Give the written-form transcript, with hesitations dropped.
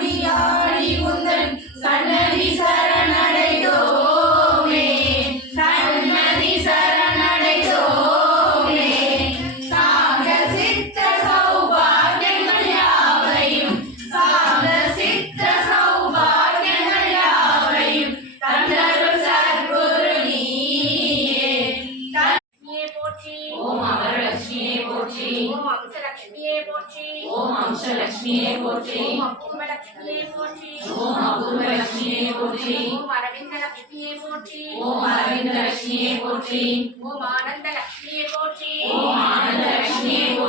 ஆடி ஆடி உந்தன் சன்னதி சரணடைந்தோமே சன்னதி சரணடைந்தோமே சாக சித்த சௌபாகியங்கள் யாவையும் சாக சித்த சௌபாகியங்கள் யாவையும் தந்தருள் சத்குரு நீயே போற்றி ஓம் அமரலட்சுமியே போற்றி ஓம் அம்சலட்சுமியே போற்றி ஓம் அம்சலட்சுமியே போற்றி ஓம் அபூர்வலட்சுமியே போற்றி ஓம் அபூர்வலட்சுமியே போற்றி ஓம் அரவிந்தலட்சுமியே போற்றி ஓம் அரவிந்தலட்சுமியே போற்றி ஓம் ஆனந்தலட்சுமியே போற்றி ஓம் ஆனந்தலட்சுமியே போற்றி